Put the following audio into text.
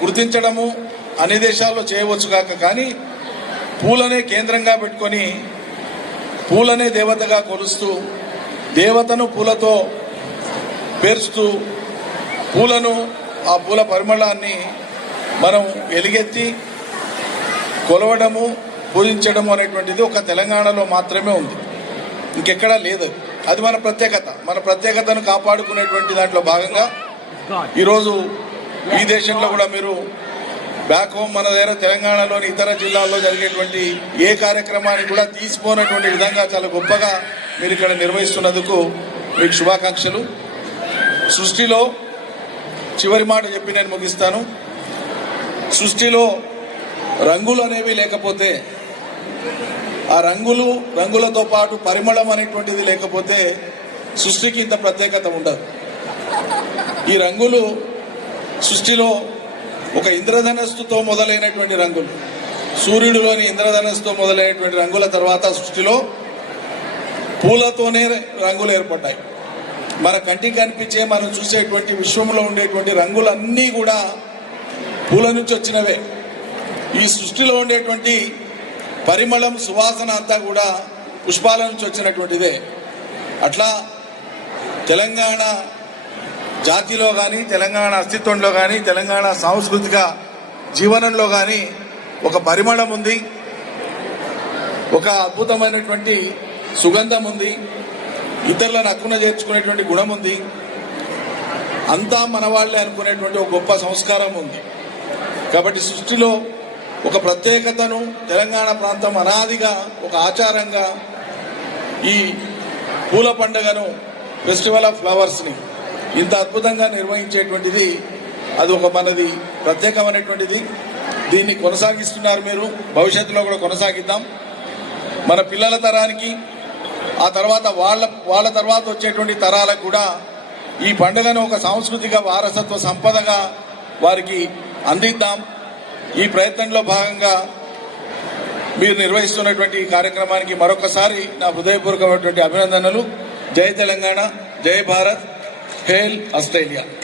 గుర్తించడము అన్ని దేశాల్లో చేయవచ్చు కాక కానీ పూలనే కేంద్రంగా పెట్టుకొని పూలనే దేవతగా కొలుస్తూ దేవతను పూలతో పేర్చుతూ పూలను ఆ పూల పరిమళాన్ని మనం ఎలుగెత్తి కొలవడము పూజించడము అనేటువంటిది ఒక తెలంగాణలో మాత్రమే ఉంది. ఇంకెక్కడా లేదు అది మన ప్రత్యేకత. మన ప్రత్యేకతను కాపాడుకునేటువంటి దాంట్లో భాగంగా ఈరోజు ఈ దేశంలో కూడా మీరు బ్యాక్ హోమ్ మన దగ్గర తెలంగాణలోని ఇతర జిల్లాల్లో జరిగేటువంటి ఏ కార్యక్రమాన్ని కూడా తీసిపోనటువంటి విధంగా చాలా గొప్పగా మీరు ఇక్కడ నిర్వహిస్తున్నందుకు మీకు శుభాకాంక్షలు. సృష్టిలో చివరి మాట చెప్పి నేను ముగిస్తాను. సృష్టిలో రంగులు అనేవి లేకపోతే ఆ రంగులు రంగులతో పాటు పరిమళం అనేటువంటిది లేకపోతే సృష్టికి ఇంత ప్రత్యేకత ఉండదు. ఈ రంగులు సృష్టిలో ఒక ఇంద్రధనస్సుతో మొదలైనటువంటి రంగులు సూర్యుడిలోని ఇంద్రధనస్సుతో మొదలైనటువంటి రంగుల తర్వాత సృష్టిలో పూలతోనే రంగులు ఏర్పడ్డాయి. మన కంటికి కనిపించే మనం చూసేటువంటి విశ్వంలో ఉండేటువంటి రంగులన్నీ కూడా పూల నుంచి వచ్చినవే. ఈ సృష్టిలో ఉండేటువంటి పరిమళం సువాసన అంతా కూడా పుష్పాల నుంచి వచ్చినటువంటిదే. అట్లా తెలంగాణ జాతిలో కానీ తెలంగాణ అస్తిత్వంలో కానీ తెలంగాణ సాంస్కృతిక జీవనంలో కానీ ఒక పరిమళం ఉంది. ఒక అద్భుతమైనటువంటి సుగంధం ఉంది. ఇతరులను హక్కున చేర్చుకునేటువంటి గుణం ఉంది. అంతా మన వాళ్ళే అనుకునేటువంటి ఒక గొప్ప సంస్కారం ఉంది. కాబట్టి సృష్టిలో ఒక ప్రత్యేకతను తెలంగాణ ప్రాంతం అనాదిగా ఒక ఆచారంగా ఈ పూల పండుగను ఫెస్టివల్ ఆఫ్ ఫ్లవర్స్ని ఇంత అద్భుతంగా నిర్వహించేటువంటిది అది ఒక మనది ప్రత్యేకమైనటువంటిది. దీన్ని కొనసాగిస్తున్నారు మీరు. భవిష్యత్తులో కూడా కొనసాగిద్దాం. మన పిల్లల తరానికి ఆ తర్వాత వాళ్ళ వాళ్ళ తర్వాత వచ్చేటువంటి తరాలకు కూడా ఈ పండుగను ఒక సాంస్కృతిక వారసత్వ సంపదగా వారికి అందిద్దాం. ఈ ప్రయత్నంలో భాగంగా మీరు నిర్వహిస్తున్నటువంటి ఈ కార్యక్రమానికి మరొకసారి నా హృదయపూర్వకమైనటువంటి అభినందనలు. జై తెలంగాణ జై భారత్. Hail Australia!